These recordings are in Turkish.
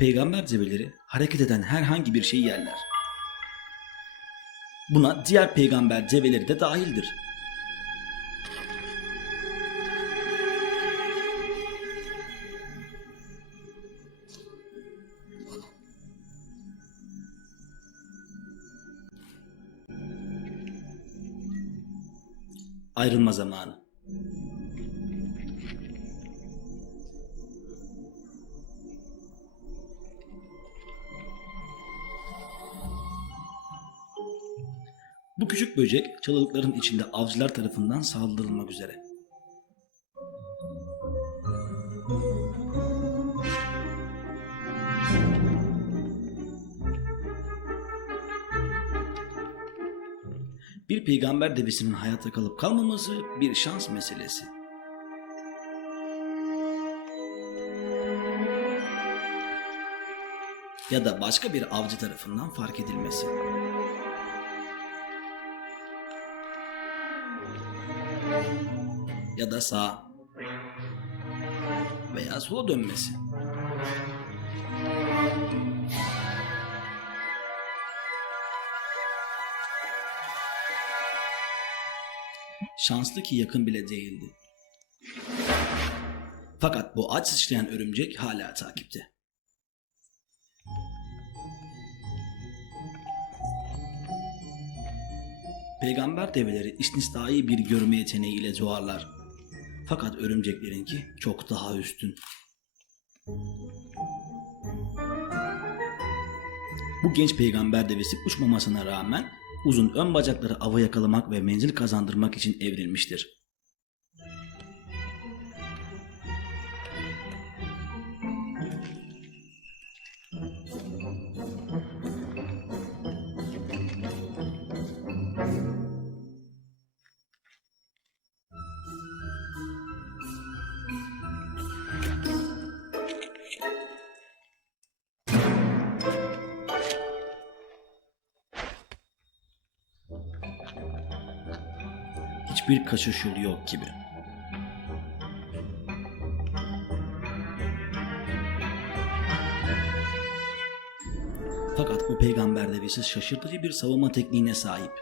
Peygamber develeri hareket eden herhangi bir şeyi yerler. Buna diğer peygamber develeri de dahildir. Ayrılma zamanı. Bu küçük böcek çalılıkların içinde avcılar tarafından saldırılmak üzere. Bir peygamber devesinin hayatta kalıp kalmaması bir şans meselesi. Ya da başka bir avcı tarafından fark edilmesi. Ya da sağ veya sola dönmesi. Şanslı ki yakın bile değildi. Fakat bu aç sıçrayan örümcek hala takipte. Peygamber develeri istisnai bir görme yeteneğiyle doğarlar. Fakat örümceklerinki çok daha üstün. Bu genç peygamber devesi uçmamasına rağmen uzun ön bacakları ava yakalamak ve menzil kazandırmak için evrilmiştir. Hiçbir kaçış yolu yok gibi. Fakat bu peygamber devesi şaşırtıcı bir savunma tekniğine sahip.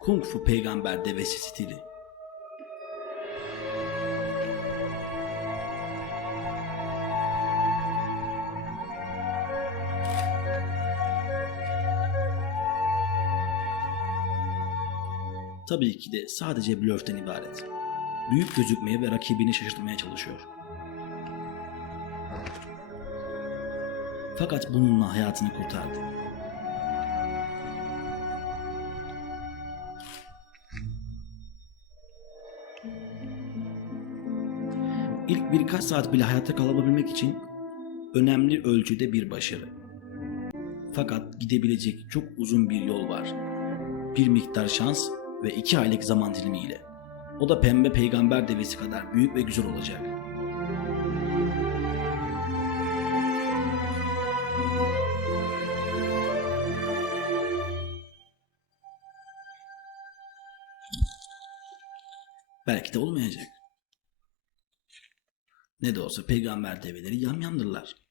Kung Fu peygamber devesi stili. Tabii ki de sadece blöften ibaret. Büyük gözükmeye ve rakibini şaşırtmaya çalışıyor. Fakat bununla hayatını kurtardı. İlk birkaç saat bile hayatta kalabilmek için önemli ölçüde bir başarı. Fakat gidebilecek çok uzun bir yol var. Bir miktar şans ve iki aylık zaman dilimiyle. O da pembe peygamber devesi kadar büyük ve güzel olacak. Belki de olmayacak. Ne de olsa peygamber develeri yamyamdırlar.